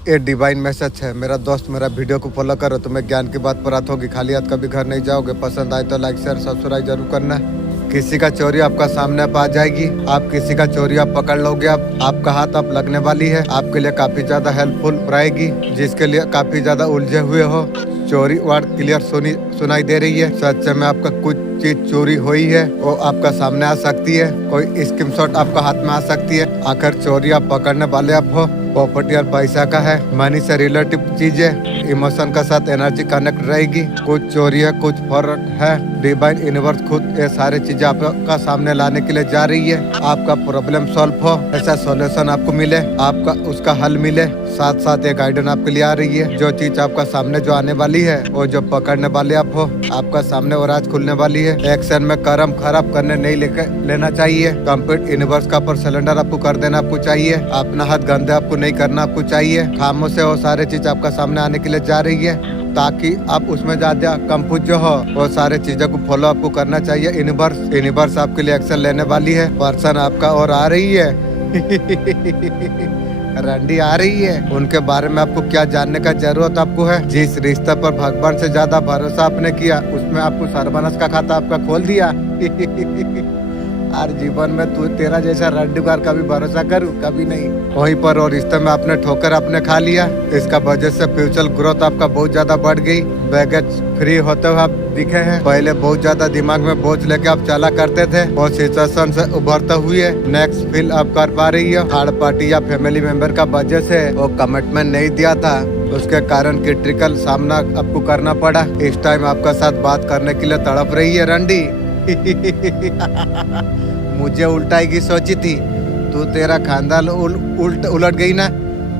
ये divine message है। मेरा दोस्त मेरा वीडियो को फॉलो करो, तुम्हें ज्ञान की बात प्राप्त होगी। खाली हाथ कभी घर नहीं जाओगे। पसंद आए तो लाइक शेयर सब्सक्राइब जरूर करना। किसी का चोरी आपका सामने आ जाएगी, आप किसी का चोरी आप पकड़ लोगे, आपका हाथ आप लगने वाली है, आपके लिए काफी ज्यादा हेल्पफुल रहेगी। जिसके लिए काफी ज्यादा उलझे हुए हो, चोरी वर्ड क्लियर सुनाई दे रही है। सच में आपका कुछ चीज चोरी हुई है, वो आपका सामने आ सकती है। कोई स्क्रीनशॉट आपका हाथ में आ सकती है। आखिर चोरी आप पकड़ने वाले आप हो। प्रॉपर्टी और पैसा का है, मनी से रिलेटिव चीजें, इमोशन का साथ एनर्जी कनेक्ट रहेगी। कुछ चोरी है, कुछ फॉरवर्ड है। डिवाइन यूनिवर्स खुद ये सारी चीजें आपका सामने लाने के लिए जा रही है। आपका प्रॉब्लम सॉल्व हो, ऐसा सॉल्यूशन आपको मिले, आपका उसका हल मिले। साथ साथ ये गाइडेंस आपके लिए आ रही है। जो चीज आपका सामने जो आने वाली है, वो जो पकड़ने वाले आप हो, आपका सामने वो राज खुलने वाली है। एक्शन में कर्म खराब करने नहीं लेना चाहिए। कंप्लीट यूनिवर्स का पर सिलेंडर आपको कर देना आपको चाहिए। अपना हाथ गंदे आपको नहीं करना आपको चाहिए। खामोश से वो सारे चीज आपका सामने आने के लिए जा रही है, ताकि आप उसमें ज्यादा कंफ्यूज जो हो, वो सारे चीजों को फॉलो आपको करना चाहिए। यूनिवर्स आपके लिए एक्शन लेने वाली है। पर्सन आपका और आ रही है रंडी आ रही है। उनके बारे में आपको क्या जानने का जरूरत आपको है। जिस रिश्ते पर भगवान से ज्यादा भरोसा आपने किया, उसमें आपको सर्वनाश का खाता आपका खोल दिया और जीवन में तू तेरा जैसा रंडीगार कभी भरोसा करूं, कभी नहीं। वहीं पर और रिश्ते में आपने ठोकर आपने खा लिया। इसका वजह से फ्यूचर ग्रोथ आपका बहुत ज्यादा बढ़ गई। बैगेज फ्री होते हुए आप दिखे हैं। पहले बहुत ज्यादा दिमाग में बोझ लेके आप चला करते थे, वो सिचुएशन से उभरते हुए नेक्स्ट फील आप कर पा रही है। थर्ड पार्टी या फैमिली मेंबर का वजह से वो कमिटमेंट नहीं दिया था, उसके कारण क्रिटिकल सामना आपको करना पड़ा। इस टाइम आपका साथ बात करने के लिए तड़प रही है रंडी मुझे उल्टाएगी सोची थी, तू तेरा खानदान उलट गई ना।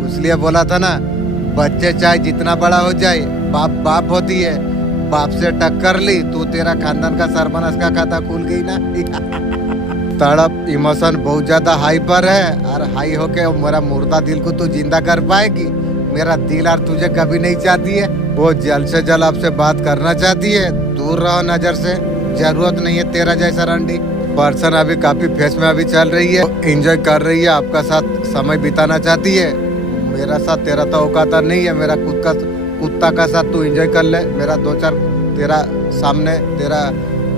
इसलिए बोला था ना, बच्चे चाहे जितना बड़ा हो जाए, बाप होती है। बाप से टक्कर ली, तू तेरा खानदान का सरपंच का खाता खुल गई ना तड़प इमोशन बहुत ज्यादा हाई पर है, और हाई होके मेरा मुर्दा दिल को तू जिंदा कर पाएगी। मेरा दिल और तुझे कभी नहीं चाहती है। वो जल्द से जल्द आपसे बात करना चाहती है। दूर रहो नजर से, जरूरत नहीं है तेरा जैसा रंडी। पर्सन अभी काफी फेस में अभी चल रही है, एंजॉय कर रही है, आपका साथ समय बिताना चाहती है। मेरा साथ तेरा तो औकात नहीं है। मेरा कुत्ता का साथ तू एंजॉय कर ले। मेरा 2-4 तेरा सामने तेरा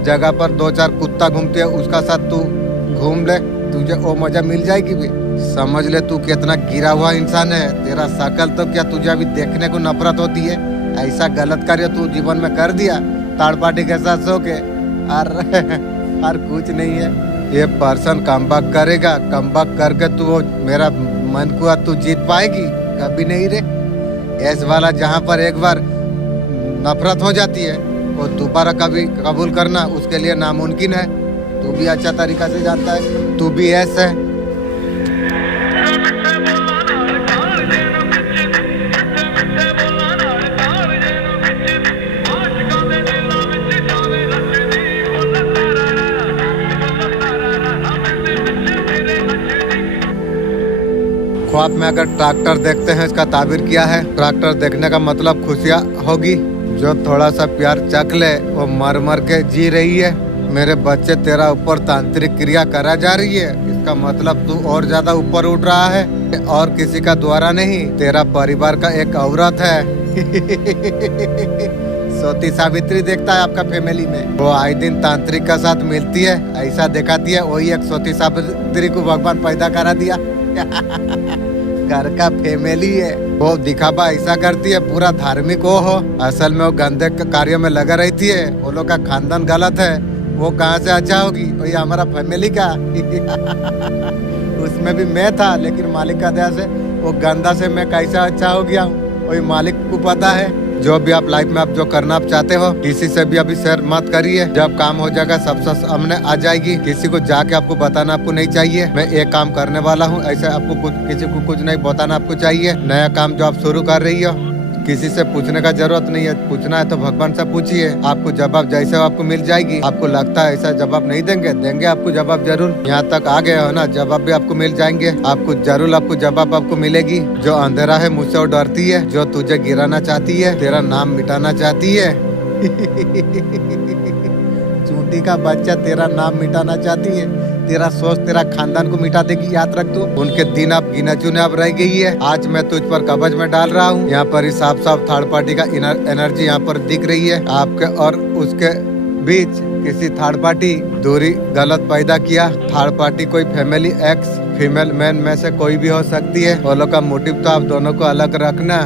जगह पर 2-4 कुत्ता घूमते है, उसका साथ तू घूम ले, तुझे वो मजा मिल जाएगी भी। समझ ले तू कितना गिरा हुआ इंसान है। तेरा शकल तो क्या तुझे अभी देखने को नफरत होती है। ऐसा गलत कार्य तू जीवन में कर दिया थर्ड पार्टी के साथ सो के, और कुछ नहीं है। ये पर्सन कमबैक करेगा, कमबैक करके तू वो मेरा मन को तू जीत पाएगी, कभी नहीं रे। ऐस वाला जहाँ पर एक बार नफरत हो जाती है, वो दोबारा कभी कबूल करना उसके लिए नामुमकिन है। तू भी अच्छा तरीका से जानता है, तू भी ऐसा है। ख्वाब में अगर ट्रैक्टर देखते हैं, इसका ताबीर किया है। ट्रैक्टर देखने का मतलब खुशियाँ होगी। जो थोड़ा सा प्यार चख ले, वो मर मर के जी रही है। मेरे बच्चे तेरा ऊपर तांत्रिक क्रिया करा जा रही है, इसका मतलब तू और ज्यादा ऊपर उठ रहा है। और किसी का द्वारा नहीं, तेरा परिवार का एक औरत है सती सावित्री देखता है आपका फैमिली में। वो आए दिन तांत्रिक का साथ मिलती है, ऐसा दिखाती है। वही एक सती सावित्री को भगवान पैदा करा दिया घर का फैमिली है। वो दिखावा ऐसा करती है, पूरा धार्मिक हो। असल में वो गंदे कार्य में लगा रहती है। वो लोग का खानदान गलत है, वो कहाँ से अच्छा होगी। वही हमारा फैमिली का उसमें भी मैं था, लेकिन मालिक का दया से वो गंदा से मैं कैसा अच्छा हो गया हूँ, वही मालिक को पता है। जो भी आप लाइफ में आप जो करना आप चाहते हो, किसी से भी अभी शेयर मत करिए। जब काम हो जाएगा सबसे सामने आ जाएगी। किसी को जाके आपको बताना आपको नहीं चाहिए, मैं एक काम करने वाला हूँ, ऐसे आपको किसी को कुछ नहीं बताना आपको चाहिए। नया काम जो आप शुरू कर रही हो, किसी से पूछने का जरूरत नहीं है। पूछना है तो भगवान से पूछिए, आपको जवाब जैसे आपको मिल जाएगी। आपको लगता है ऐसा जवाब नहीं देंगे आपको जवाब जरूर। यहाँ तक आ गए हो ना, जवाब भी आपको मिल जाएंगे। आपको जरूर आपको जवाब आपको मिलेगी। जो अंधेरा है मुझसे वो डरती है, जो तुझे गिराना चाहती है, तेरा नाम मिटाना चाहती है चूंटी का बच्चा तेरा नाम मिटाना चाहती है, तेरा सोच तेरा खानदान को मिटा देगी, याद रख तू। उनके दिन अब गिने चुने अब रह गई है। आज मैं तुझ पर कवच में डाल रहा हूँ। यहाँ पर साफ साफ थर्ड पार्टी का एनर्जी यहाँ पर दिख रही है। आपके और उसके बीच किसी थर्ड पार्टी दूरी गलत पैदा किया। थर्ड पार्टी कोई फैमिली एक्स फीमेल मैन में से कोई भी हो सकती है। वो लोग का मोटिव तो आप दोनों को अलग रखना।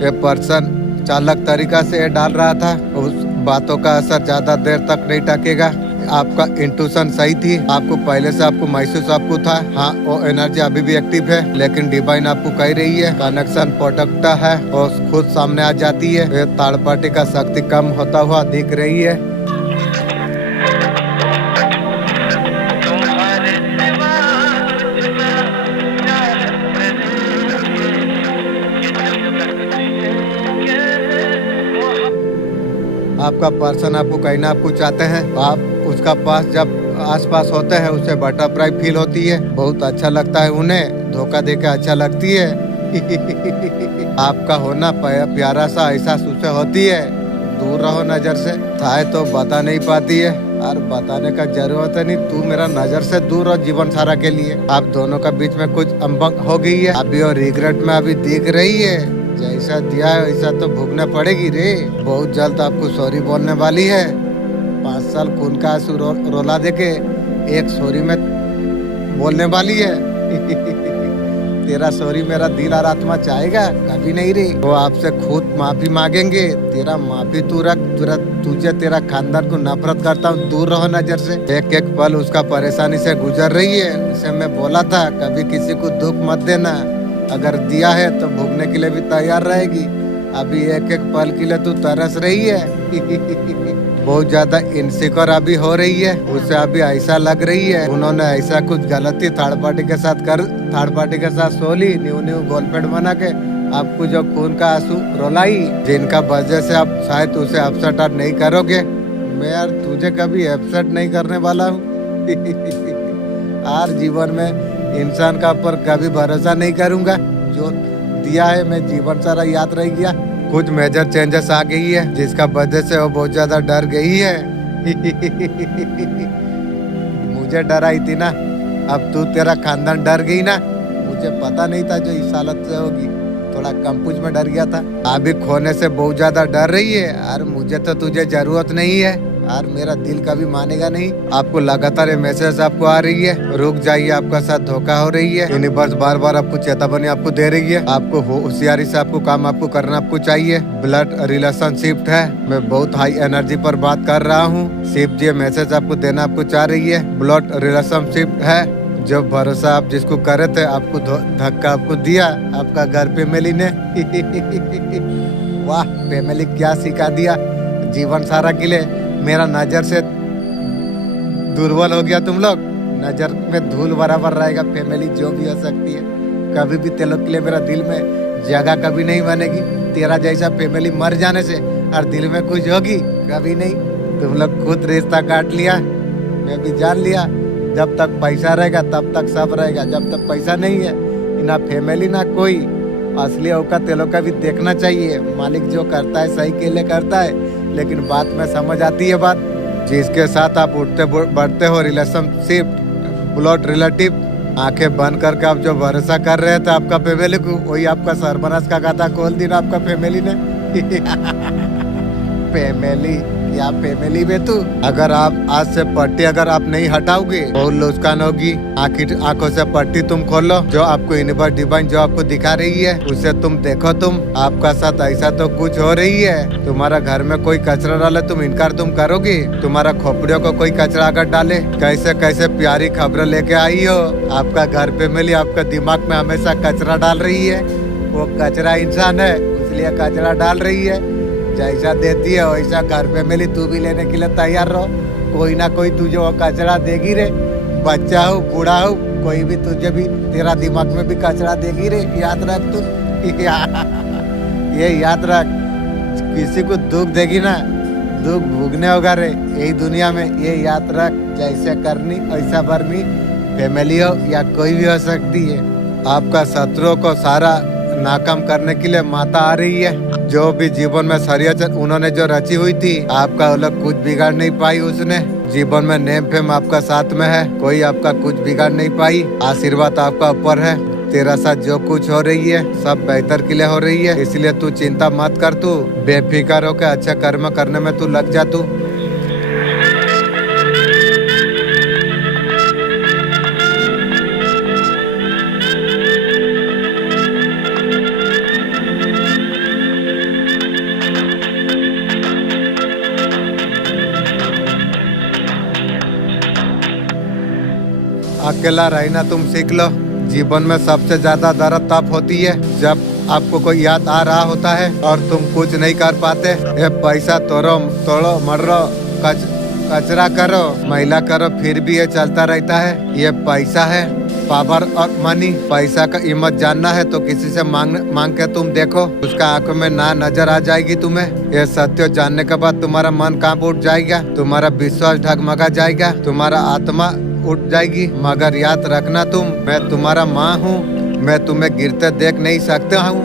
ये पर्सन चालक तरीका से ये डाल रहा था। उस बातों का असर ज्यादा देर तक नहीं टकेगा। आपका इंट्यूशन सही थी। आपको पहले से आपको महसूस आपको था। हाँ, वो एनर्जी अभी भी एक्टिव है, लेकिन डिवाइन आपको कह रही है कनेक्शन प्रोटेक्ट है और खुद सामने आ जाती है। ये थर्ड पार्टी का शक्ति कम होता हुआ दिख रही है। आपका पर्सन आपको कहना आपको चाहते हैं। आप उसका पास जब आसपास होते हैं उससे बटरफ्लाई फील होती है। बहुत अच्छा लगता है उन्हें। धोखा देके अच्छा लगती है। आपका होना प्यारा सा एहसास उसे होती है। दूर रहो नजर से। था तो बता नहीं पाती है और बताने का जरूरत है नहीं। तू मेरा नजर से दूर हो जीवन सारा के लिए। आप दोनों का बीच में कुछ अम्बक हो गई है अभी और रिग्रेट में अभी दिख रही है। जैसा दिया है वैसा तो भुगतना पड़ेगी रे। बहुत जल्द आपको सॉरी बोलने वाली है। 5 साल खून का आंसू रोला देके एक सॉरी में बोलने वाली है। तेरा सॉरी मेरा दिल और आत्मा चाहेगा कभी नहीं रे। वो आपसे खुद माफी मांगेंगे। तेरा माफी तू रख। तुझे तेरा खानदान को नफरत करता हूँ। दूर रहो नजर से। एक एक पल उसका परेशानी से गुजर रही है। उसे मैं बोला था कभी किसी को दुख मत देना। अगर दिया है तो भोगने के लिए भी तैयार रहेगी। अभी एक एक पल के लिए तू तरस रही है। बहुत ज्यादा इनसिक्योर अभी हो रही है। उसे अभी ऐसा लग रही है उन्होंने ऐसा कुछ गलती थर्ड पार्टी के साथ सोली न्यू गर्लफ्रेंड बना के आपको जो खून का आंसू रोलाई, जिनका वजह से आप शायद उसे अपसेट नहीं करोगे। मैं यार तुझे कभी अपसेट नहीं करने वाला हूँ। यार जीवन में इंसान का ऊपर कभी भरोसा नहीं करूंगा। जो दिया है मैं जीवन सारा याद रह गया। कुछ मेजर चेंजेस आ गई है जिसका वजह से वो बहुत ज्यादा डर गई है। मुझे डराई थी ना, अब तू तेरा खानदान डर गई ना। मुझे पता नहीं था जो इस हालत से होगी। थोड़ा कंपूज में डर गया था। अभी खोने से बहुत ज्यादा डर रही है। और मुझे तो तुझे जरूरत नहीं है। यार मेरा दिल कभी मानेगा नहीं। आपको लगातार ये मैसेज आपको आ रही है रुक जाइए, आपका साथ धोखा हो रही है। यूनिवर्स बार बार आपको चेतावनी आपको दे रही है। आपको होशियारी से आपको काम आपको करना आपको चाहिए। ब्लड रिलेशनशिप है। मैं बहुत हाई एनर्जी पर बात कर रहा हूँ। शिव जी मैसेज आपको देना आपको चाह रही है। ब्लड रिलेशनशिप है। जो भरोसा आप जिसको करे थे आपको धक्का आपको दिया आपका घर फैमिली ने। वाह फैमिली क्या सिखा दिया जीवन सारा के लिए। मेरा नजर से दुर्बल हो गया तुम लोग। नजर में धूल बराबर रहेगा। फैमिली जो भी हो सकती है कभी भी तेरे लोग के लिए मेरा दिल में जगह कभी नहीं बनेगी। तेरा जैसा फैमिली मर जाने से और दिल में कुछ होगी कभी नहीं। तुम लोग खुद रिश्ता काट लिया। मैं भी जान लिया जब तक पैसा रहेगा तब तक सब रहेगा। जब तक पैसा नहीं है ना फैमिली ना कोई। असली औकात तेलों का भी देखना चाहिए। मालिक जो करता है सही के लिए करता है। लेकिन बात में समझ आती है बात। जिसके साथ आप उठते बढ़ते हो रिलेशनशिप ब्लड रिलेटिव, आंखें बंद करके आप जो भरोसा कर रहे थे आपका फैमिली को, वही आपका सरबराज का खाता खोल दिया आपका फैमिली ने। फैमिली या फैमिली में तू अगर आप आज से पट्टी अगर आप नहीं हटाओगे बहुत नुकसान होगी। आंखों से पट्टी तुम खोलो। जो आपको यूनिवर्स डिवाइन जो आपको दिखा रही है उसे तुम देखो। तुम आपका साथ ऐसा तो कुछ हो रही है। तुम्हारा घर में कोई कचरा डाले तुम इनकार तुम करोगे। तुम्हारा खोपड़ियों को कोई कचरा अगर डाले कैसे कैसे प्यारी खबरें लेके आई हो। आपका घर पे मिली आपका दिमाग में हमेशा कचरा डाल रही है। वो कचरा इंसान है इसलिए कचरा डाल रही है। जैसा देती है वैसा घर पे मिली तू भी लेने के लिए तैयार रहो। कोई ना कोई तुझे वो कचरा देगी रे। बच्चा हो बूढ़ा हो कोई भी तुझे भी तेरा दिमाग में भी कचरा देगी रे। याद रख तू। ये याद रख किसी को दुख देगी ना दुख भोगने होगा रे यही दुनिया में। ये याद रख जैसे करनी ऐसा भरनी। फैमिली हो या कोई भी हो सकती है। आपका शत्रुओं को सारा नाकाम करने के लिए माता आ रही है। जो भी जीवन में षड्यंत्र उन्होंने जो रची हुई थी आपका वो लोग कुछ बिगाड़ नहीं पाई उसने। जीवन में नेम फेम आपका साथ में है, कोई आपका कुछ बिगाड़ नहीं पाई। आशीर्वाद आपका ऊपर है। तेरा साथ जो कुछ हो रही है सब बेहतर के लिए हो रही है, इसलिए तू चिंता मत कर। तू बेफिक्र होकर अच्छा कर्म करने में तू लग जा। तू अकेला रहना तुम सीख लो। जीवन में सबसे ज्यादा दर्द तब होती है जब आपको कोई याद आ रहा होता है और तुम कुछ नहीं कर पाते। ये पैसा तोड़ो मरो, कचरा करो, महिला करो, फिर भी ये चलता रहता है। ये पैसा है, पावर और मनी। पैसा का कीमत जानना है तो किसी से मांग के तुम देखो, उसका आंखों में ना नजर आ जाएगी तुम्हें। ये सत्य जानने के बाद तुम्हारा मन कांप उठ जाएगा, तुम्हारा विश्वास डगमगा जाएगा, तुम्हारा आत्मा उठ जाएगी। मगर याद रखना तुम, मैं तुम्हारा माँ हूँ, मैं तुम्हें गिरते देख नहीं सकता हूँ।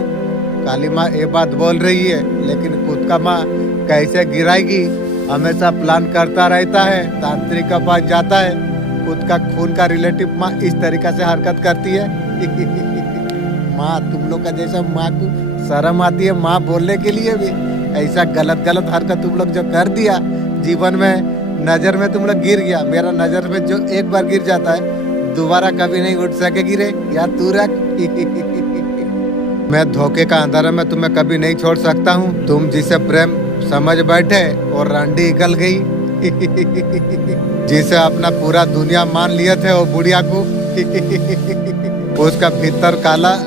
काली माँ ये बात बोल रही है, लेकिन खुद का माँ कैसे गिराएगी? हमेशा प्लान करता रहता है, तांत्रिक के पास जाता है। खुद का खून का रिलेटिव माँ इस तरीका से हरकत करती है। माँ तुम लोग का जैसा माँ को शर्म आती है माँ बोलने के लिए भी। ऐसा गलत हरकत तुम लोग जो कर दिया जीवन में, नजर में तुम लोग गिर गया। मेरा नजर में जो एक बार गिर जाता है दोबारा कभी नहीं उठ सकेगी रे, या तू रख। मैं धोखे का अंधारा में तुम्हें कभी नहीं छोड़ सकता हूँ। तुम जिसे प्रेम समझ बैठे और रांडी निकल गई। जिसे अपना पूरा दुनिया मान लिए थे वो बुढ़िया को। उसका भीतर काला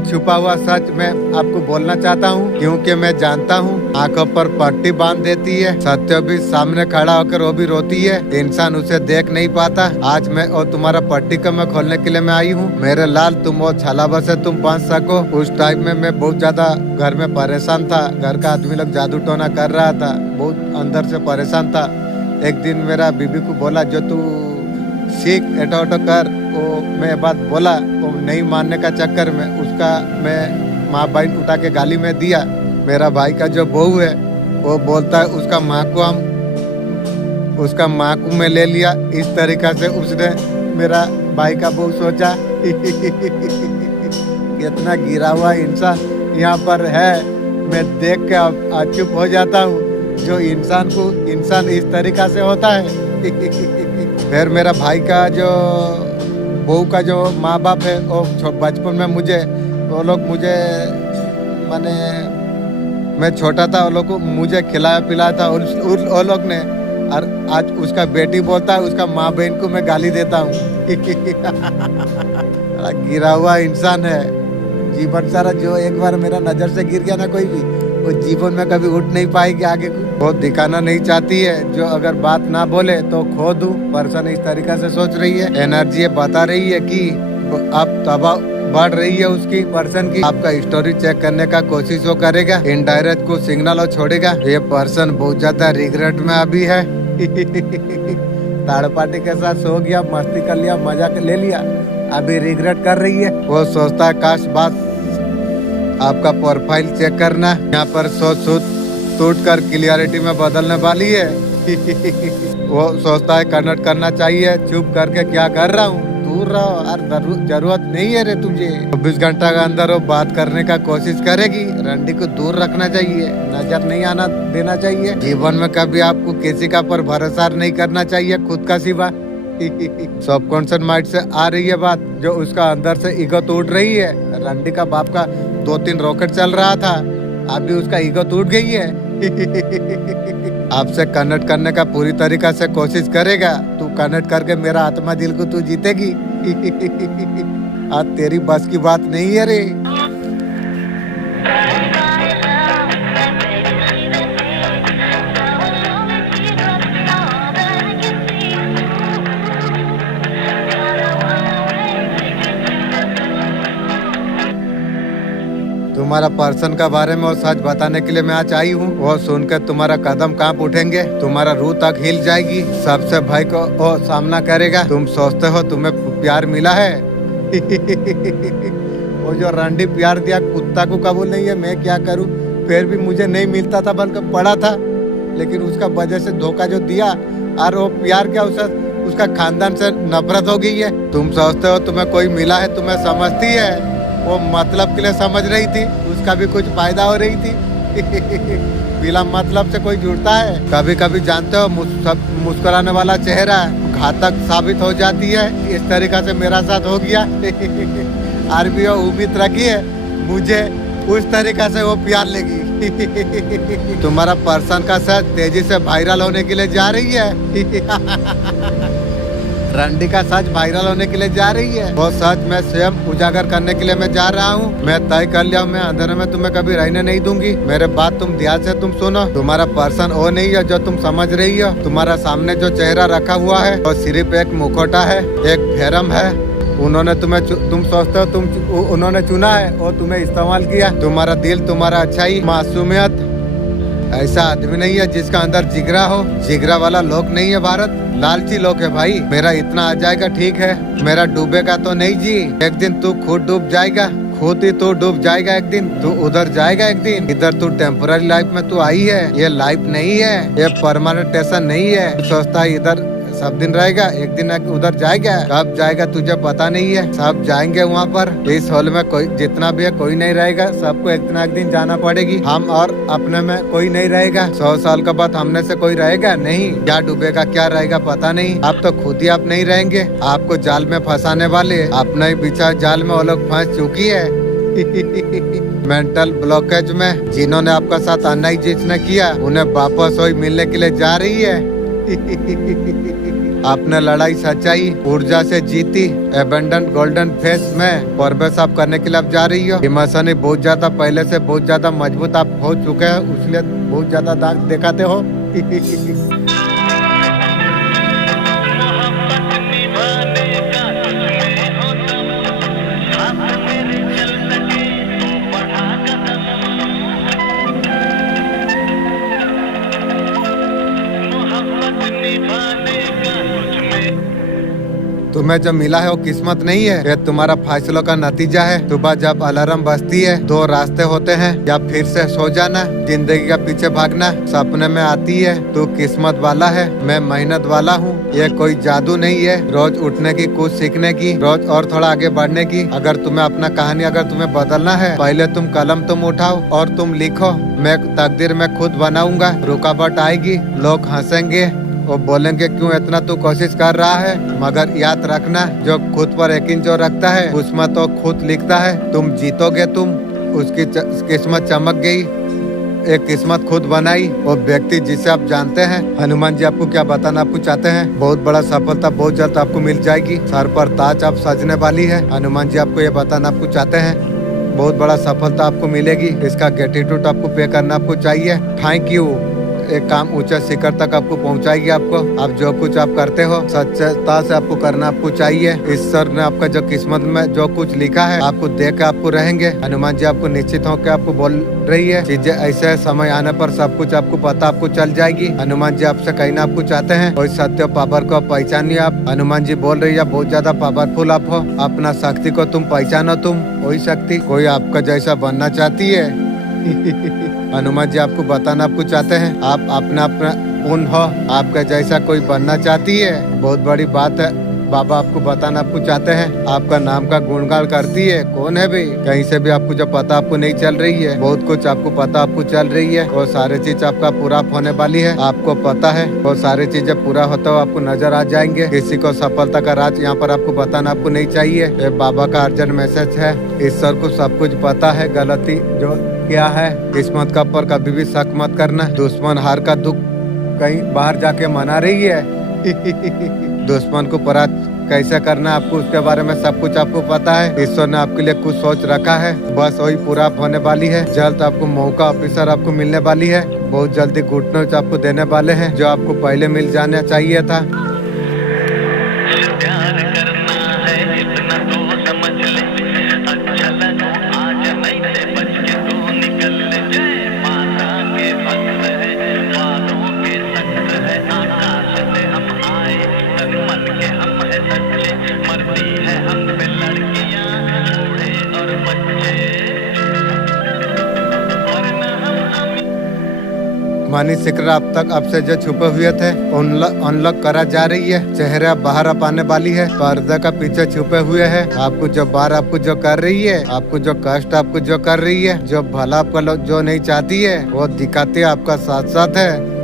छुपा हुआ सच मैं आपको बोलना चाहता हूँ, क्योंकि मैं जानता हूँ आंखों पर पट्टी बांध देती है, सत्य भी सामने खड़ा होकर वो भी रोती है, इंसान उसे देख नहीं पाता। आज मैं और तुम्हारा पट्टी को मैं खोलने के लिए मैं आई हूँ। मेरे लाल तुम वो छलावा से तुम बांध सको। उस टाइम में मैं बहुत ज्यादा घर में परेशान था, घर का आदमी लोग जादू टोना कर रहा था, बहुत अंदर से परेशान था। एक दिन मेरा बीबी को बोला जो तू सीख एटो कर, वो मैं बात बोला, वो नहीं मानने का चक्कर में उसका मैं माँ भाई उठा के गाली में दिया। मेरा भाई का जो बहू है वो बोलता है उसका माँ को मैं ले लिया। इस तरीका से उसने मेरा भाई का बहू सोचा। इतना गिरा हुआ इंसान यहाँ पर है, मैं देख के चुप हो जाता हूँ। जो इंसान इस तरीका से होता है। फिर मेरा भाई का जो बहू का जो माँ बाप है वो बचपन में वो लोग मुझे माने मैं छोटा था, वो लोग को मुझे खिलाया पिलाया था वो लोग ने। और आज उसका बेटी बोलता है उसका माँ बहन को मैं गाली देता हूँ। गिरा हुआ इंसान है जीवन सारा। जो एक बार मेरा नजर से गिर गया ना कोई भी, वो जीवन में कभी उठ नहीं पाएगी आगे को। बहुत दिखाना नहीं चाहती है, जो अगर बात ना बोले तो खो दूं। पर्सन इस तरीका से सोच रही है, एनर्जी बता रही है कि अब दबाव बढ़ रही है उसकी पर्सन की। आपका स्टोरी चेक करने का कोशिश वो करेगा, इनडायरेक्ट को सिग्नल वो छोड़ेगा। ये पर्सन बहुत ज्यादा रिग्रेट में अभी है। ताड़ पार्टी के साथ सो गया, मस्ती कर लिया, मजा ले लिया, अभी रिग्रेट कर रही है। वो सोचता है काश बात आपका प्रोफाइल चेक करना, यहाँ पर सोच टूट कर क्लियरिटी में बदलने वाली है। वो सोचता है कनेक्ट करना चाहिए, चुप करके क्या कर रहा हूँ, दूर रहो और जरूरत नहीं है रे तुझे। 24 घंटा के अंदर वो बात करने का कोशिश करेगी। रंडी को दूर रखना चाहिए, नजर नहीं आना देना चाहिए। जीवन में कभी आपको किसी का पर भरोसा नहीं करना चाहिए खुद का सिवा। सबकॉन्शियस माइंड से आ रही है बात, जो उसका अंदर से ईगो टूट रही है। रंडी का बाप का 2-3 रॉकेट चल रहा था, अभी उसका ईगो टूट गई है। आपसे कनेक्ट करने का पूरी तरीका से कोशिश करेगा। तू कनेक्ट करके मेरा आत्मा दिल को तू जीतेगी। आज तेरी बस की बात नहीं है रे। तुम्हारा पर्सन का बारे में वो सच बताने के लिए मैं आज आई हूँ। वो सुनकर तुम्हारा कदम कांप उठेंगे, तुम्हारा रूह तक हिल जाएगी। सबसे भय को वो सामना करेगा। तुम सोचते हो तुम्हें प्यार मिला है। वो जो रंडी प्यार दिया कुत्ता को कबूल नहीं है, मैं क्या करूँ। फिर भी मुझे नहीं मिलता था बल्कि पड़ा था, लेकिन उसका वजह से धोखा जो दिया और वो प्यार क्या उसका खानदान से नफरत हो गई है। तुम सोचते हो तुम्हें कोई मिला है, तुम्हें समझती है, वो मतलब के लिए समझ रही थी, उसका भी कुछ फायदा हो रही थी। बिना मतलब से कोई जुड़ता है? कभी कभी जानते हो मुस्कुराने वाला चेहरा घातक साबित हो जाती है। इस तरीका से मेरा साथ हो गया। और भी वो उम्मीद रखी है मुझे उस तरीका से वो प्यार लेगी। तुम्हारा पर्सन का सच तेजी से वायरल होने के लिए जा रही है। रंडी का सच वायरल होने के लिए जा रही है। वो सच मैं स्वयं उजागर करने के लिए मैं जा रहा हूँ। मैं तय कर लिया हूँ, मैं अंधेरे में तुम्हें कभी रहने नहीं दूंगी। मेरे बात तुम ध्यान से तुम सुनो। तुम्हारा पर्सन वो नहीं है जो तुम समझ रही हो। तुम्हारा सामने जो चेहरा रखा हुआ है वो सिर्फ एक मुखौटा है, एक भैरम है। उन्होंने तुम सोचते हो उन्होंने चुना है और तुम्हें इस्तेमाल किया। तुम्हारा दिल, तुम्हारा अच्छाई, मासूमियत, ऐसा आदमी नहीं है जिसका अंदर जिगरा हो। जिगरा वाला लोग नहीं है भारत, लालची लोग है भाई। मेरा इतना आ जाएगा ठीक है, मेरा डूबेगा तो नहीं जी। एक दिन तू खुद डूब जाएगा, खुद ही तू डूब जाएगा। एक दिन तू उधर जाएगा, एक दिन इधर। तू टेम्पोररी लाइफ में तू आई है, ये लाइफ नहीं है, ये परमानेंट टेंशन नहीं है। तू सोचता है इधर सब दिन रहेगा, एक दिन उधर जाएगा। कब जाएगा तुझे पता नहीं है। सब जाएंगे वहाँ पर। इस हॉल में कोई जितना भी है कोई नहीं रहेगा। सबको एक ना एक दिन जाना पड़ेगी। हम और अपने में कोई नहीं रहेगा। 100 साल के बाद हमने से कोई रहेगा नहीं। क्या डूबेगा क्या रहेगा पता नहीं। आप तो खुद ही आप नहीं रहेंगे। आपको जाल में फंसाने वाले अपना ही पीछा जाल में वो लोग फंस चुकी है। मेंटल ब्लॉकेज में जिन्होंने आपका साथ अन्याय जिसने किया उन्हें वापस वही मिलने के लिए जा रही है। आपने लड़ाई सच्चाई ऊर्जा से जीती। एबेंडन गोल्डन फेस में परवेश आप करने के लिए आप जा रही हो। इमोशनली बहुत ज्यादा पहले से बहुत ज्यादा मजबूत आप हो चुके हैं, इसलिए बहुत ज्यादा दाग दिखाते हो। तुम्हें जो मिला है वो किस्मत नहीं है, ये तुम्हारा फैसलों का नतीजा है। सुबह जब अलार्म बजती है दो रास्ते होते हैं, या फिर से सो जाना, जिंदगी का पीछे भागना। सपने में आती है तू किस्मत वाला है, मैं मेहनत वाला हूँ। ये कोई जादू नहीं है, रोज उठने की, कुछ सीखने की, रोज और थोड़ा आगे बढ़ने की। अगर तुम्हें अपना कहानी अगर तुम्हें बदलना है, पहले तुम कलम तुम उठाओ और तुम लिखो। मैं तकदीर में खुद बनाऊंगा। रुकावट आएगी, लोग हंसेंगे, वो बोलेंगे क्यों इतना तू कोशिश कर रहा है। मगर याद रखना, जो खुद पर यकीन जो रखता है उसमें तो खुद लिखता है। तुम जीतोगे, तुम उसकी किस्मत चमक गई, एक किस्मत खुद बनाई। वो व्यक्ति जिसे आप जानते हैं, हनुमान जी आपको क्या बताना आपको चाहते हैं? बहुत बड़ा सफलता बहुत जल्द आपको मिल जाएगी। सर पर ताज आप सजने वाली है। हनुमान जी आपको ये बताना आपको चाहते हैं, बहुत बड़ा सफलता आपको मिलेगी। इसका ग्रेटिट्यूड आपको पे करना आपको चाहिए। Thank you. एक काम ऊंचा शिखर तक आपको पहुंचाएगी। आपको आप जो कुछ आप करते हो सच्चाई से आपको करना आपको चाहिए। ईश्वर ने आपका जो किस्मत में जो कुछ लिखा है आपको देख के आपको रहेंगे। हनुमान जी आपको निश्चित होकर आपको बोल रही है, चीजें ऐसे समय आने पर सब कुछ आपको पता आपको चल जाएगी। हनुमान जी आपसे कहना आपको चाहते हैं, कोई सत्य पावर को पहचानिए आप। हनुमान जी बोल रही है बहुत ज्यादा पावरफुल आप हो। अपना शक्ति को तुम पहचानो, तुम वही शक्ति। कोई आपका जैसा बनना चाहती है। हनुमान जी आपको बताना आपको चाहते हैं, आप अपना पूर्ण हो। आपका जैसा कोई बनना चाहती है, बहुत बड़ी बात है। बाबा आपको बताना आपको चाहते हैं, आपका नाम का गुणगान करती है। कौन है भी? कहीं से भी आपको जो पता आपको नहीं चल रही है, बहुत कुछ आपको पता आपको चल रही है। वो सारी चीज आपका पूरा होने वाली है, आपको पता है। वो सारी चीजें पूरा होता हुआ आपको नजर आ जाएंगे। किसी को सफलता का राज यहाँ पर आपको बताना आपको नहीं चाहिए। ये बाबा का अर्जेंट मैसेज है। ईश्वर को सब कुछ पता है, गलती जो क्या है। किस्मत का पर कभी भी शक मत करना। दुश्मन हार का दुख कहीं बाहर जाके मना रही है। दुश्मन को परास्त कैसे करना आपको उसके बारे में सब कुछ आपको पता है। ईश्वर ने आपके लिए कुछ सोच रखा है, बस वही पूरा होने वाली है। जल्द आपको मौका ऑफिसर आपको मिलने वाली है। बहुत जल्दी गुड न्यूज आपको देने वाले हैं, जो आपको पहले मिल जाना चाहिए था। मनी सीक्रेट अब तक आपसे जो छुपे हुए थे अनलॉक करा जा रही है। चेहरा बाहर अब आने वाली है, पर्दा का पीछे छुपे हुए है। आपको जो बार आपको जो कर रही है, आपको जो कष्ट आपको जो कर रही है, जो भला आपका जो नहीं चाहती है वो दिखाती है आपका साथ साथ है।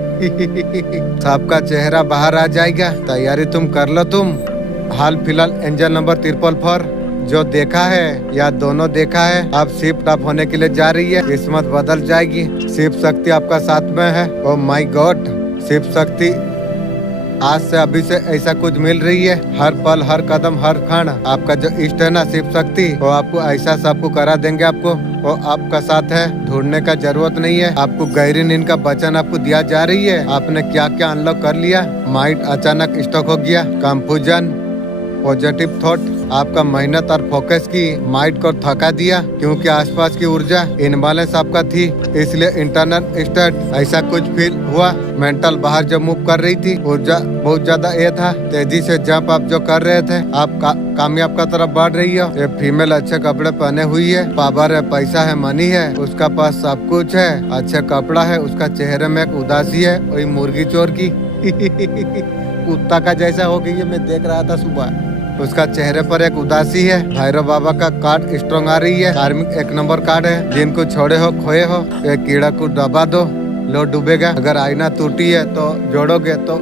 आपका चेहरा बाहर आ जाएगा, तैयारी तुम कर लो। तुम हाल फिलहाल एंजल नंबर 444 जो देखा है या दोनों देखा है, आप शिफ्ट अप होने के लिए जा रही है। किस्मत बदल जाएगी, शिव शक्ति आपका साथ में है। Oh my God, Shiv Shakti आज से अभी से ऐसा कुछ मिल रही है। हर पल हर कदम हर क्षण आपका जो इष्ट है ना शिव शक्ति, वो आपको ऐसा सबको करा देंगे। आपको वो आपका साथ है, ढूंढने का जरूरत नहीं है। आपको गहरी नींद का वचन आपको दिया जा रही है। आपने क्या क्या अनलॉक कर लिया। माइंड अचानक स्टॉक हो गया, कंफ्यूजन, पॉजिटिव थॉट, आपका मेहनत और फोकस की माइंड को थका दिया, क्योंकि आसपास की ऊर्जा इनबैलेंस आपका थी, इसलिए इंटरनल स्टेट ऐसा कुछ फील हुआ। मेंटल बाहर जो मूव कर रही थी, ऊर्जा बहुत ज्यादा ये था, तेजी से जंप आप जो कर रहे थे, आप कामयाब का तरफ बढ़ रही हो। ये फीमेल अच्छे कपड़े पहने हुई है, पावर है, पैसा है, मनी है, उसका पास सब कुछ है, अच्छे कपड़ा है, उसका चेहरे में एक उदासी है, वही मुर्गी चोर की कुत्ता का जैसा हो गई है। मैं देख रहा था सुबह, उसका चेहरे पर एक उदासी है। भैरव बाबा का कार्ड स्ट्रॉन्ग आ रही है, कार्मिक 1 नंबर कार्ड है। जिनको छोड़े हो खोए हो, एक कीड़ा को दबा दो, लो डूबेगा। अगर आईना टूटी है तो जोड़ोगे तो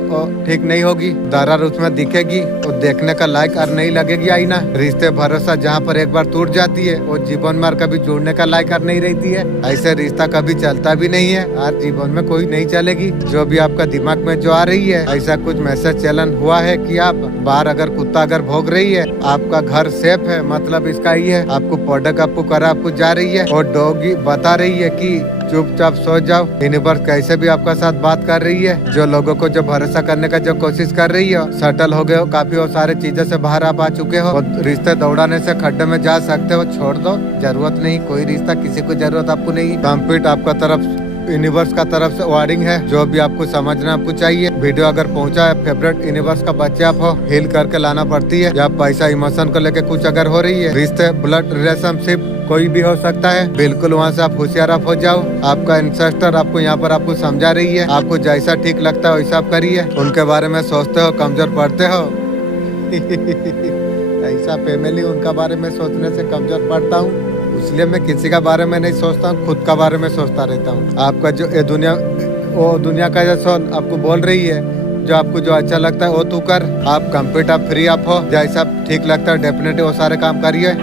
ठीक नहीं होगी, दरार उसमें दिखेगी, वो देखने का लायक और नहीं लगेगी आईना। रिश्ते भरोसा जहाँ पर एक बार टूट जाती है, वो जीवन में कभी जुड़ने का लायक और नहीं रहती है। ऐसे रिश्ता कभी चलता भी नहीं है और जीवन में कोई नहीं चलेगी। जो भी आपका दिमाग में जो आ रही है, ऐसा कुछ मैसेज चलन हुआ है कि आप बाहर अगर कुत्ता अगर भोग रही है, आपका घर सेफ है, मतलब इसका ही है। आपको प्रोडक्ट आपको करा आपको जा रही है, और डॉगी बता रही है कि चुपचाप सो जाओ। यूनिवर्स कैसे भी आपका साथ बात कर रही है। जो लोगों को जो भरोसा करने का जो कोशिश कर रही हो, सेटल हो गए हो, काफी और सारे चीजों से बाहर आप आ चुके हो, रिश्ते दौड़ाने से खड्डे में जा सकते हो, छोड़ दो, जरूरत नहीं कोई रिश्ता, किसी को जरूरत आपको नहीं। कंप्लीट आपका तरफ यूनिवर्स का तरफ से वार्निंग है, जो भी आपको समझना आपको चाहिए। वीडियो अगर पहुंचा है, फेवरेट यूनिवर्स का बच्चे आप हो, हील करके लाना पड़ती है। या पैसा इमोशन को लेके कुछ अगर हो रही है, रिश्ते ब्लड रिलेशनशिप कोई भी हो सकता है, बिल्कुल वहाँ से आप होशियार आप हो जाओ। आपका इंसेस्टर आपको यहाँ पर आपको समझा रही है, आपको जैसा ठीक लगता है वैसा आप करिए। उनके बारे में सोचते हो, कमजोर पड़ते हो। ऐसा फैमिली उनका बारे में सोचने से कमजोर पड़ता हूँ, इसलिए मैं किसी का बारे में नहीं सोचता हूँ, खुद का बारे में सोचता रहता हूँ। आपका जो ये दुनिया, वो दुनिया का जो सोच आपको बोल रही है, जो आपको जो अच्छा लगता है वो तू कर। आप कंप्लीट आप फ्री आप हो, जैसा ठीक लगता है डेफिनेटली वो सारे काम करिए।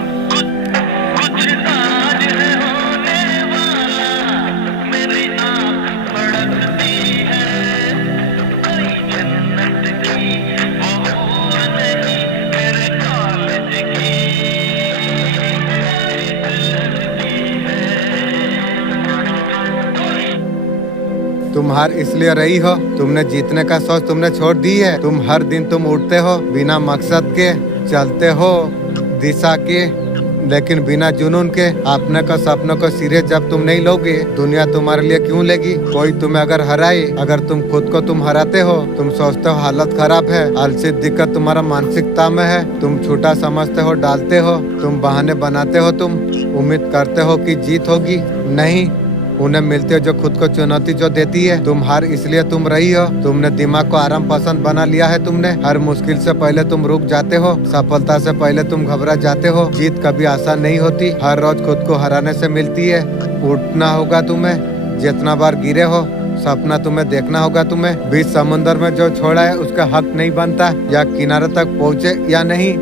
तुम हार इसलिए रही हो, तुमने जीतने का सोच तुमने छोड़ दी है। तुम हर दिन तुम उठते हो बिना मकसद के, चलते हो दिशा के, लेकिन बिना जुनून के। अपने का सपनों को सिरे जब तुम नहीं लोगे, दुनिया तुम्हारे लिए क्यों लेगी। कोई तुम्हें अगर हराए, अगर तुम खुद को तुम हराते हो, तुम सोचते हो हालत खराब है, आलसी दिक्कत तुम्हारा मानसिकता में है, तुम छोटा समझते हो, डालते हो, तुम बहाने बनाते हो, तुम उम्मीद करते हो कि जीत होगी, नहीं उन्हें मिलती है जो खुद को चुनौती जो देती है। तुम हार इसलिए तुम रही हो, तुमने दिमाग को आराम पसंद बना लिया है। तुमने हर मुश्किल से पहले तुम रुक जाते हो, सफलता से पहले तुम घबरा जाते हो। जीत कभी आसान नहीं होती, हर रोज खुद को हराने से मिलती है। उठना होगा तुम्हें, जितना बार गिरे हो, सपना तुम्हें देखना होगा। तुम्हें बीच समुद्र में जो छोड़ा है उसका हक नहीं बनता, या किनारे तक पहुँचे या नहीं।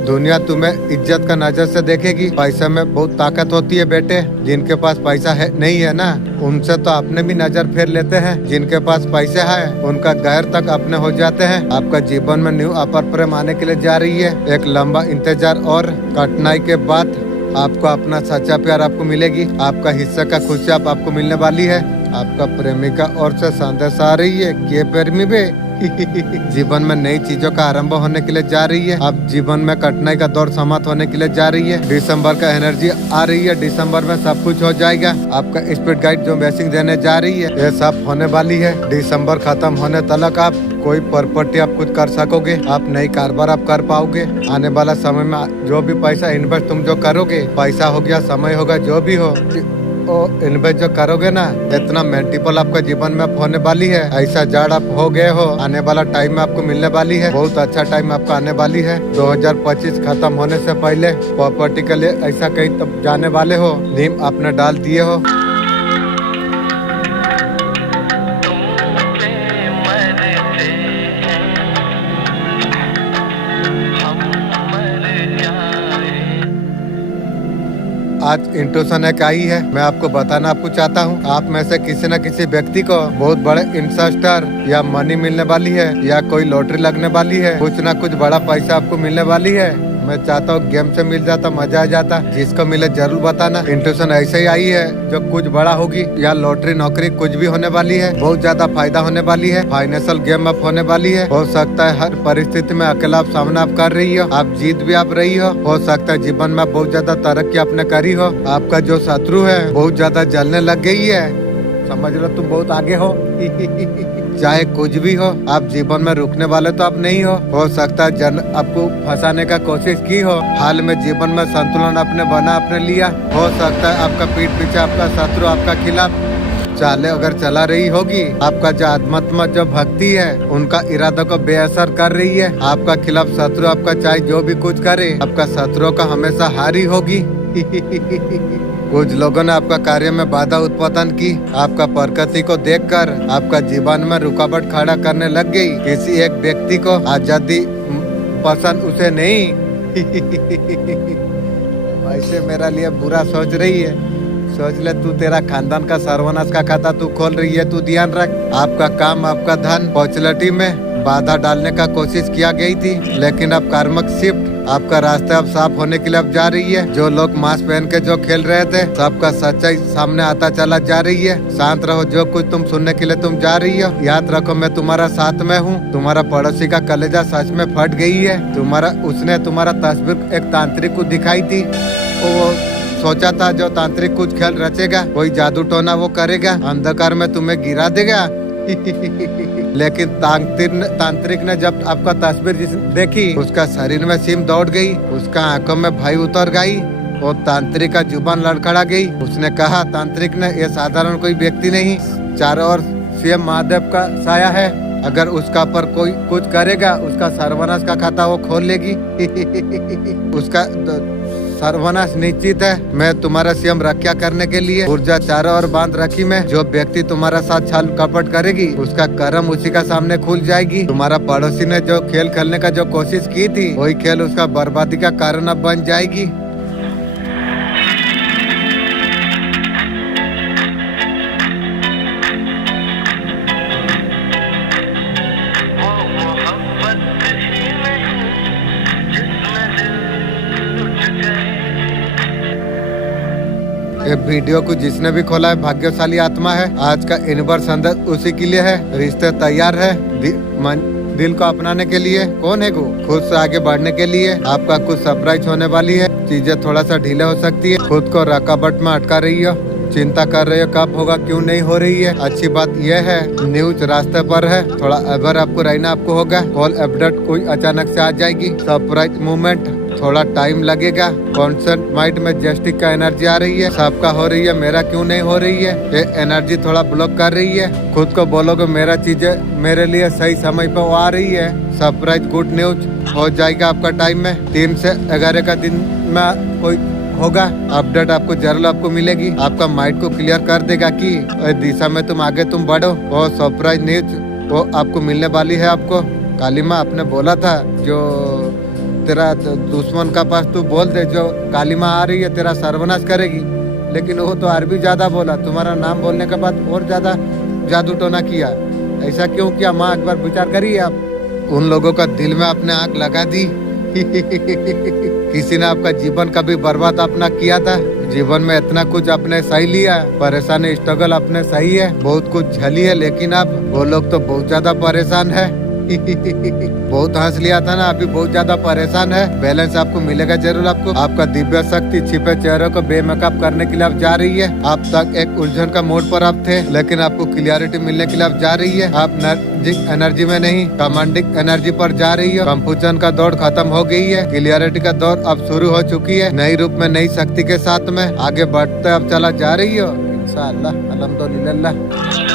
दुनिया तुम्हें इज्जत का नजर से देखेगी। पैसे में बहुत ताकत होती है बेटे, जिनके पास पैसा है नहीं है ना, उनसे तो अपने भी नजर फेर लेते हैं। जिनके पास पैसे है उनका गैर तक अपने हो जाते हैं। आपका जीवन में न्यू अपर प्रेम आने के लिए जा रही है। एक लंबा इंतजार और कठिनाई के बाद आपको अपना सच्चा प्यार आपको मिलेगी। आपका हिस्सा का खुशी आपको मिलने वाली है। आपका प्रेमिका और से संदेश आ रही है कि प्रेमी बे जीवन में नई चीजों का आरंभ होने के लिए जा रही है। अब जीवन में कठिनाई का दौर समाप्त होने के लिए जा रही है। दिसंबर का एनर्जी आ रही है, दिसंबर में सब कुछ हो जाएगा। आपका स्पिरिट गाइड जो मैसेज देने जा रही है, ये सब होने वाली है। दिसंबर खत्म होने तक आप कोई प्रॉपर्टी आप कुछ कर सकोगे, आप नई कारोबार आप कर पाओगे। आने वाला समय में जो भी पैसा इन्वेस्ट तुम जो करोगे, पैसा हो गया, समय होगा, जो भी हो, ओ इनपे जो करोगे ना, इतना मल्टीपल आपका जीवन में होने वाली है। ऐसा जाड़ आप हो गए हो, आने वाला टाइम में आपको मिलने वाली है। बहुत अच्छा टाइम आपका आने वाली है। 2025 खत्म होने से पहले प्रॉपर्टी के लिए ऐसा कहीं तब जाने वाले हो, नीम आपने डाल दिए हो। आज इंट्यूशन एक आई है, मैं आपको बताना आपको चाहता हूँ। आप में से किसी न किसी व्यक्ति को बहुत बड़े इन्वेस्टर या मनी मिलने वाली है, या कोई लॉटरी लगने वाली है, कुछ न कुछ बड़ा पैसा आपको मिलने वाली है। मैं चाहता हूँ गेम से मिल जाता, मजा आ जाता। जिसको मिले जरूर बताना। इंट्यूशन ऐसे ही आई है जो कुछ बड़ा होगी, या लॉटरी नौकरी कुछ भी होने वाली है। बहुत ज्यादा फायदा होने वाली है। फाइनेंशियल गेम अप होने वाली है। हो सकता है हर परिस्थिति में अकेला आप सामना आप कर रही हो, आप जीत भी आप रही हो सकता है जीवन में बहुत ज्यादा तरक्की आपने करी हो। आपका जो शत्रु है बहुत ज्यादा जलने लग गई है, समझ लो तुम बहुत आगे हो। चाहे कुछ भी हो, आप जीवन में रुकने वाले तो आप नहीं हो सकता है जन आपको फंसाने का कोशिश की हो, हाल में जीवन में संतुलन अपने बना आपने लिया। हो सकता है आपका पीठ पीछे आपका शत्रु आपका खिलाफ चाले अगर चला रही होगी, आपका जो आत्मात्मक जो भक्ति है उनका इरादा को बेअसर कर रही है। आपका खिलाफ शत्रु आपका चाहे जो भी कुछ करे, आपका शत्रु का हमेशा हारी होगी। कुछ लोगों ने आपका कार्य में बाधा उत्पादन की, आपका प्रकृति को देखकर आपका जीवन में रुकावट खड़ा करने लग गई। किसी एक व्यक्ति को आजादी पसंद उसे नहीं। ऐसे मेरा लिए बुरा सोच रही है, सोच ले तू, तेरा खानदान का सर्वनाश का खाता तू खोल रही है। तू ध्यान रख, आपका काम आपका धन पॉपुलरिटी में बाधा डालने का कोशिश किया गई थी, लेकिन अब कार्मिक शिफ्ट आपका रास्ता अब साफ होने के लिए अब जा रही है। जो लोग मास्क पहन के जो खेल रहे थे, सबका सच्चाई सामने आता चला जा रही है। शांत रहो, जो कुछ तुम सुनने के लिए तुम जा रही हो। याद रखो मैं तुम्हारा साथ में हूँ। तुम्हारा पड़ोसी का कलेजा सच में फट गई है। उसने तुम्हारा तस्वीर एक तांत्रिक को दिखाई थी। वो सोचा था जो तांत्रिक कुछ खेल रचेगा, कोई जादू टोना वो करेगा, अंधकार में तुम्हें गिरा देगा। लेकिन तांत्रिक ने जब आपका तस्वीर देखी, उसका शरीर में सिम दौड़ गई, उसका आंखों में भय उतर गई और तांत्रिक का जुबान लड़खड़ा गई। उसने कहा, तांत्रिक ने, ये साधारण कोई व्यक्ति नहीं, चारों ओर सीएम महादेव का साया है। अगर उसका पर कोई कुछ करेगा, उसका सर्वनाश का खाता वो खोल लेगी। उसका सर्वनाश निश्चित है। मैं तुम्हारा सीएम रक्षा करने के लिए ऊर्जा चारों ओर बांध रखी। मैं जो व्यक्ति तुम्हारा साथ छल कपट करेगी, उसका कर्म उसी का सामने खुल जाएगी। तुम्हारा पड़ोसी ने जो खेल खेलने का जो कोशिश की थी, वही खेल उसका बर्बादी का कारण अब बन जाएगी। ये वीडियो को जिसने भी खोला है भाग्यशाली आत्मा है। आज का यूनिवर्स संदेश उसी के लिए है। रिश्ते तैयार है दिल को अपनाने के लिए। कौन है वो? खुद से आगे बढ़ने के लिए। आपका कुछ सरप्राइज होने वाली है। चीजें थोड़ा सा ढीले हो सकती है। खुद को रकावट में अटका रही हो, चिंता कर रही हो कब होगा, क्यों नहीं हो रही है। अच्छी बात यह है, न्यूज रास्ते पर है। थोड़ा अबर आपको रहना आपको होगा। कॉल अपडेट कोई अचानक से आ जाएगी। सरप्राइज मूवमेंट थोड़ा टाइम लगेगा। कॉन्सेंट माइंड में जेस्टिक का एनर्जी आ रही है। सबका हो रही है, मेरा क्यों नहीं हो रही है। ये एनर्जी थोड़ा ब्लॉक कर रही है। खुद को बोलोगे मेरा चीजें मेरे लिए सही समय पर वो आ रही है। सरप्राइज गुड न्यूज हो जाएगा आपका टाइम में। 3 से 11 का दिन में कोई होगा अपडेट, आपको जरूर आपको मिलेगी। आपका माइंड को क्लियर कर देगा कि दिशा में तुम आगे तुम बढ़ो। और सरप्राइज न्यूज वो आपको मिलने वाली है। आपको काली माँ आपने बोला था, जो तेरा दुश्मन का पास तू बोल दे, जो काली माँ आ रही है तेरा सर्वनाश करेगी। लेकिन वो तो और भी ज्यादा बोला, तुम्हारा नाम बोलने के बाद और ज्यादा जादू टोना किया। ऐसा क्यों किया माँ, एक बार विचार करिए आप। उन लोगों का दिल में आपने आग लगा दी। किसी ने आपका जीवन कभी बर्बाद अपना किया था। जीवन में इतना कुछ आपने सही लिया, परेशानी स्ट्रगल अपने सही है, बहुत कुछ झेली है। लेकिन अब वो लोग तो बहुत ज्यादा परेशान है। बहुत हंस लिया था ना, अभी बहुत ज्यादा परेशान है। बैलेंस आपको मिलेगा जरूर। आपको आपका दिव्य शक्ति छिपे चेहरों को बेमेकअप करने के लिए आप जा रही है। आप तक एक उलझन का मोड पर आप थे, लेकिन आपको क्लियरिटी मिलने के लिए आप जा रही है। आप एनर्जी में नहीं, कमांडिंग एनर्जी पर जा रही है। कंफ्यूजन का दौर खत्म हो गई है, क्लियरिटी का दौर अब शुरू हो चुकी है। नई रूप में नई शक्ति के साथ में आगे बढ़ते अब चला जा रही हो इंशाअल्लाह। अल्हम्दुलिल्लाह।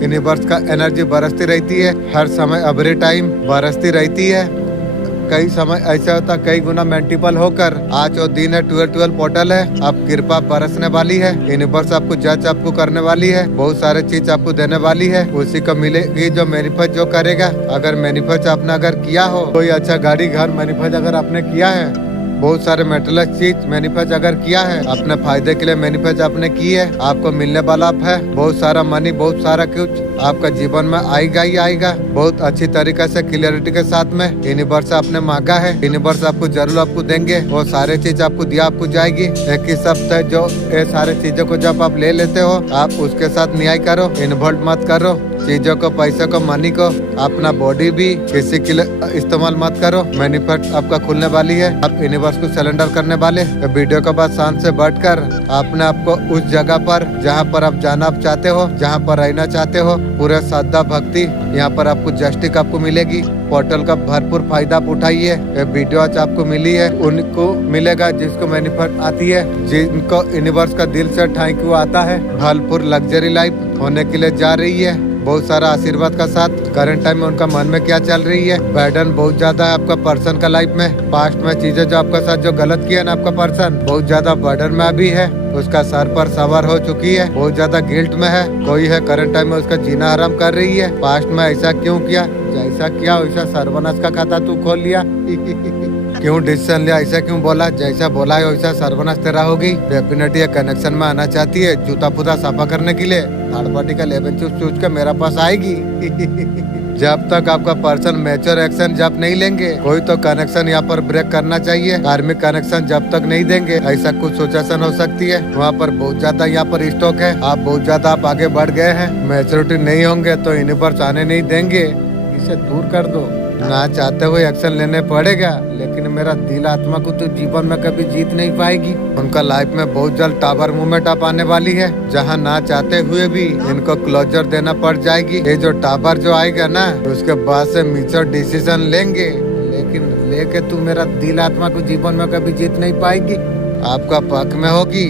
यूनिवर्स का एनर्जी बरसती रहती है, हर समय एवरी टाइम बरसती रहती है। कई समय ऐसा होता, कई गुना मल्टीपल होकर आज वो दिन है 12 पोर्टल है। अब कृपा बरसने वाली है, यूनिवर्स आपको जज आपको करने वाली है, बहुत सारे चीज आपको देने वाली है। उसी को मिलेगी जो मैनिफेस्ट जो करेगा। अगर मैनिफेस्ट आपने अगर किया हो, कोई अच्छा गाड़ी घर मैनिफेस्ट अगर आपने किया है, बहुत सारे मेटल चीज मैनिफेस्ट अगर किया है, अपने फायदे के लिए मैनिफेस्ट आपने की है, आपको मिलने वाला है बहुत सारा मनी, बहुत सारा कुछ आपका जीवन में आएगा ही आएगा। बहुत अच्छी तरीके से क्लियरिटी के साथ में यूनिवर्स आपने मांगा है, यूनिवर्स आपको जरूर आपको देंगे। वो सारे चीज आपको दिया आपको जाएगी। एक ही शब्द है, जो ये सारे चीजों को जब आप ले लेते हो, आप उसके साथ न्याय करो, इन्वॉल्व मत करो चीजों को, पैसे को, मनी को, अपना बॉडी भी किसी के लिए इस्तेमाल मत करो। मैनिफेस्ट आपका खुलने वाली है, आप यूनिवर्स को सिलेंडर करने वाले। वीडियो के बाद शांत से बैठकर अपने आपको उस जगह पर जहाँ पर आप जाना चाहते हो, जहाँ पर रहना चाहते हो, पूरे श्रद्धा भक्ति यहाँ पर आपको जस्टिस आपको मिलेगी। पोर्टल का भरपूर फायदा आप उठाइए। ये वीडियो आज आपको मिली है, उनको मिलेगा जिसको मैनिफेस्ट आती है, जिनको यूनिवर्स का दिल से थैंक यू आता है। भरपूर लग्जरी लाइफ होने के लिए जा रही है, बहुत सारा आशीर्वाद का साथ। करंट टाइम में उनका मन में क्या चल रही है, बर्डन बहुत ज्यादा है आपका पर्सन का लाइफ में। पास्ट में चीजें जो आपका साथ जो गलत किया ना आपका पर्सन, बहुत ज्यादा बर्डन में अभी है, उसका सर पर सवार हो चुकी है, बहुत ज्यादा गिल्ट में है। कोई है करंट टाइम में उसका जीना हराम कर रही है। पास्ट में ऐसा क्यों किया, जैसा किया वैसा सर्वनाश का खाता तू खोल लिया। क्यों डिसीजन लिया, ऐसा क्यों बोला, जैसा बोला है वैसा सर्वनाश तेरा होगी। डेफिनेटली कनेक्शन में आना चाहती है, जूता पूता साफा करने के लिए थर्ड पार्टी का लेवल चूज के मेरा पास आएगी। जब तक आपका पर्सन मैच्योर एक्शन जब नहीं लेंगे, कोई तो कनेक्शन यहाँ पर ब्रेक करना चाहिए। कार्मिक कनेक्शन जब तक नहीं देंगे, ऐसा कुछ सिचुएशन हो सकती है। वहाँ पर बहुत ज्यादा यहाँ पर स्टॉक है, आप बहुत ज्यादा आप आगे बढ़ गए हैं। मैच्योरिटी नहीं होंगे तो यूनिवर्स आने नहीं देंगे, इसे दूर कर दो। ना चाहते हुए एक्शन लेने पड़ेगा, लेकिन मेरा दिल आत्मा को तो जीवन में कभी जीत नहीं पाएगी। उनका लाइफ में बहुत जल्द टावर मूवमेंट आप आने वाली है, जहां ना चाहते हुए भी इनको क्लोजर देना पड़ जाएगी। ये जो टावर जो आएगा ना, उसके बाद से मेच्योर डिसीजन लेंगे, लेकिन लेके तू मेरा दिल आत्मा को जीवन में कभी जीत नहीं पाएगी। आपका पक्ष में होगी।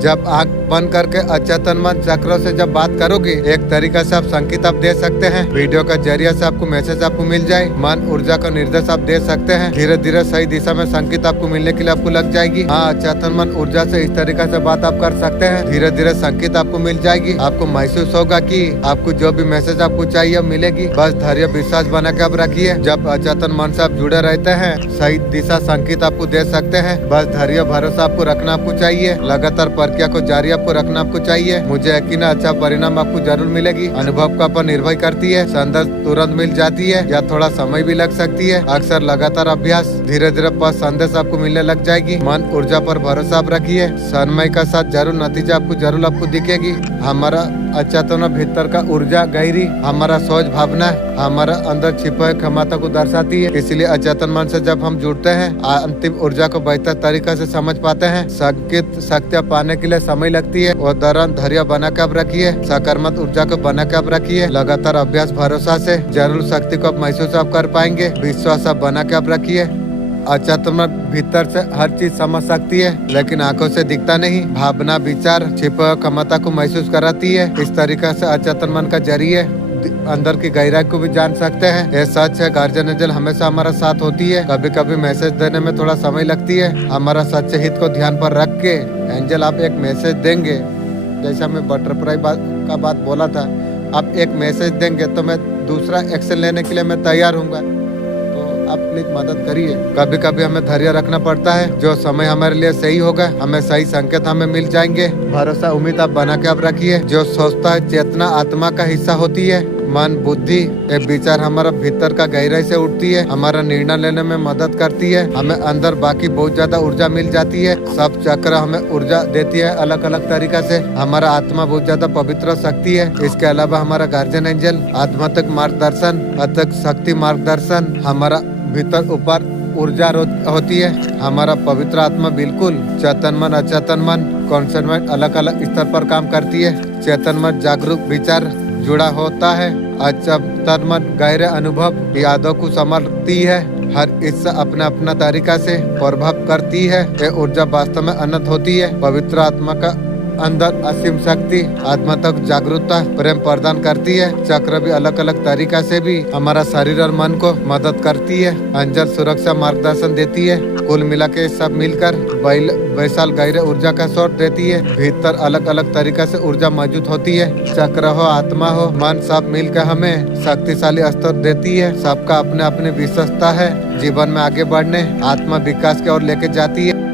जब आंख बंद करके अचेतन मन चक्रों से जब बात करोगे, एक तरीका से आप संकेत आप दे सकते हैं। वीडियो का जरिया से आपको मैसेज आपको मिल जाए, मन ऊर्जा का निर्देश आप दे सकते हैं। धीरे धीरे सही दिशा में संकेत आपको मिलने के लिए आपको लग जाएगी। हाँ, अचेतन मन ऊर्जा से इस तरीका से बात आप कर सकते हैं, धीरे धीरे संकेत आपको मिल जाएगी। आपको महसूस होगा कि आपको जो भी मैसेज आपको चाहिए मिलेगी। बस धैर्य विश्वास बना के आप रखिए। जब अचेतन मन से आप जुड़े रहते हैं, सही दिशा संकेत आपको दे सकते हैं। बस धैर्य भरोसा आपको रखना आपको चाहिए, लगातार प्रक्रिया को जारी आपको रखना आपको चाहिए। मुझे यकीन है अच्छा परिणाम आपको जरूर मिलेगी। अनुभव का पर निर्भर करती है, संदेश तुरंत मिल जाती है या थोड़ा समय भी लग सकती है। अक्सर लगातार अभ्यास धीरे धीरे पर संदेश आपको मिलने लग जाएगी। मन ऊर्जा पर भरोसा आप रखिए, समय का साथ जरूर नतीजा आपको जरूर आपको दिखेगी। हमारा अचेतन भीतर का ऊर्जा गहरी हमारा सोच भावना हमारा अंदर छिपे हुए क्षमता को दर्शाती है। इसलिए अचेतन मन से जब हम जुड़ते हैं, अंतिम ऊर्जा को बेहतर तरीके से समझ पाते हैं। संकेत शक्ति पाने के लिए समय लगती है, और दौरान धैर्य बना के आप रखिए, सकारात्मक ऊर्जा को बना के आप रखिए। लगातार अभ्यास भरोसा से जरूर शक्ति को आप महसूस आप कर पाएंगे। विश्वास आप बना के आप रखिए। अचेतन भीतर से हर चीज समझ सकती है, लेकिन आंखों से दिखता नहीं। भावना विचार छिपे क्षमता को महसूस कराती है। इस तरीके से अचेतन मन का जरिए अंदर की गहराई को भी जान सकते हैं। ये सच है, गार्जियन एंजल हमेशा हमारा साथ होती है। कभी कभी मैसेज देने में थोड़ा समय लगती है। हमारा सच्चे हित को ध्यान पर रख के एंजल आप एक मैसेज देंगे, जैसा मैं बटरफ्लाई का बात बोला था, आप एक मैसेज देंगे तो मैं दूसरा एक्शन लेने के लिए मैं तैयार हूँगा। तो आप प्लीज मदद करिए। कभी कभी हमें धैर्य रखना पड़ता है। जो समय हमारे लिए सही होगा, हमें सही संकेत हमें मिल जाएंगे। भरोसा उम्मीद आप बना के आप रखिए। जो सोचता है चेतना आत्मा का हिस्सा होती है। मन बुद्धि ये विचार हमारा भीतर का गहराई से उठती है, हमारा निर्णय लेने में मदद करती है। हमें अंदर बाकी बहुत ज्यादा ऊर्जा मिल जाती है। सब चक्र हमें ऊर्जा देती है अलग अलग तरीका से। हमारा आत्मा बहुत ज्यादा पवित्र शक्ति है। इसके अलावा हमारा गार्जियन एंजल आध्यात्मिक मार्गदर्शन, अतक शक्ति मार्गदर्शन, हमारा भीतर ऊपर ऊर्जा होती है। हमारा पवित्र आत्मा बिल्कुल चेतन मन अचेतन मन कॉन्सेंट्रेट अलग अलग स्तर पर काम करती है। चेतन मन जागरूक विचार जुड़ा होता है। अचेतन मन गहरे अनुभव यादों को संभालती है। हर हिस्सा अपना अपना तरीका से प्रभाव करती है। ये ऊर्जा वास्तव में अनंत होती है। पवित्र आत्मा का अंदर असीम शक्ति आत्मा तक जागरूकता प्रेम प्रदान करती है। चक्र भी अलग अलग तरीका से भी हमारा शरीर और मन को मदद करती है। अंजल सुरक्षा मार्गदर्शन देती है। कुल मिला के सब मिलकर वैशाल गहरे ऊर्जा का स्रोत देती है। भीतर अलग अलग तरीका से ऊर्जा मौजूद होती है। चक्र हो आत्मा हो मन सब मिलकर हमें शक्तिशाली स्तर देती है। सबका अपने अपने विशेषता है। जीवन में आगे बढ़ने आत्मा विकास की ओर लेके जाती है।